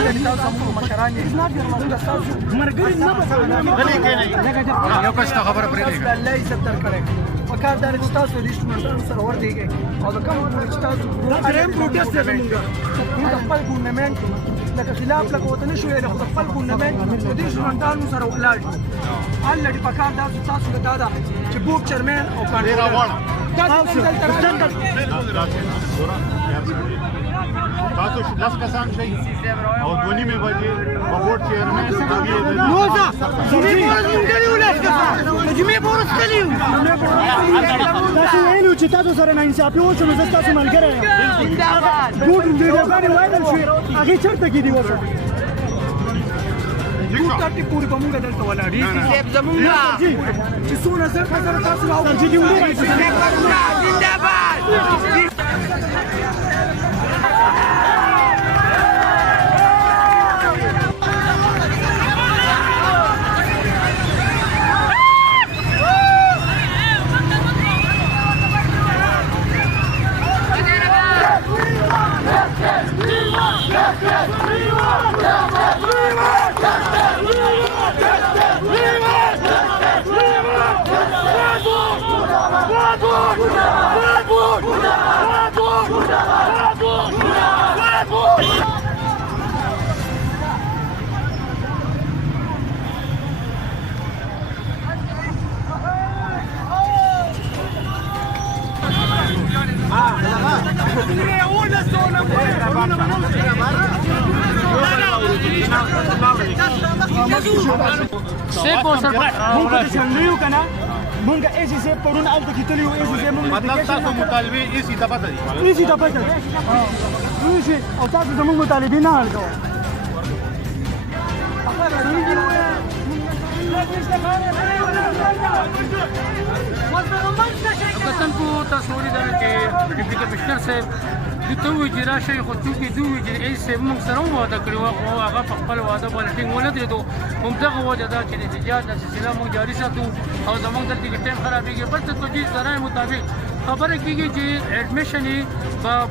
الذي تاسو مشراني مرګري نه به یو کس ته خبره پرې دی الله عزت درکړي وکړ دا چې تاسو د انسټرومنټونو سره وردیږئ او د کوم چې تاسو دریم پروټیست دی موږ خپل ګورنمنت لکه خلاف لکه وطن شو له خپل ګورنمنت د دې انسټرومنټونو سره ولاړ الله دې پکار تاسو ته دا چې بوک چیرمن او کارډ تاسو لاس کسان شئ او دونی مې بجې په بورډ چیرمن نوزا جمعې پورس کلیو لاس کسان جمعې پورس کلیو تاسو ویلو چې تاسو سره نه انصافي وشو نو زه تاسو ملګری یم ګوډ ویډیوګانې وایرل شوې هغې چېرته کې دي اوس ټاټي پورې به مونږ دلته ولاړ یو صاحب زمونږ چې څونه زر تاسو راوړئ زنده‌باد مونږ ایسی سے پرون الته کتلی او ایسی سے مونږ مطلب تاسو مطالبه ایسی ته پته دي ایسی ته پته ایسی او تاسو زموږ مطالبه نه حل کوئ وطن کو تصوری در کې ډیپټي کمشنر صاحب دته وی چې راشي خو چې دوی چې ایسه موږ سره وعده کړو او هغه په خپل وعده باندې ټینګ ونه درېدو هم دغه وجه دا چې د احتجاج د سلسله موږ جاري ساتو او زموږ دلته کې ټیم خرابېږي بل څه توجیه ذرایع مطابق خبره کېږي چې اډمیشن یې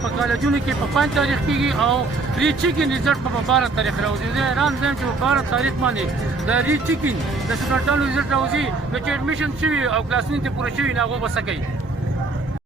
په کالجونو کې په 5 تاریخ کېږي او ریچیکینګ رزلټ په 12 تاریخ راوځي زه حیران یم چې په 12 تاریخ باندې د ریچیکینګ د سټوډنټانو رزلټ راوځي نو چې اډمیشن شوي او کلاسونه پوره شوي نه هغه به څه کوي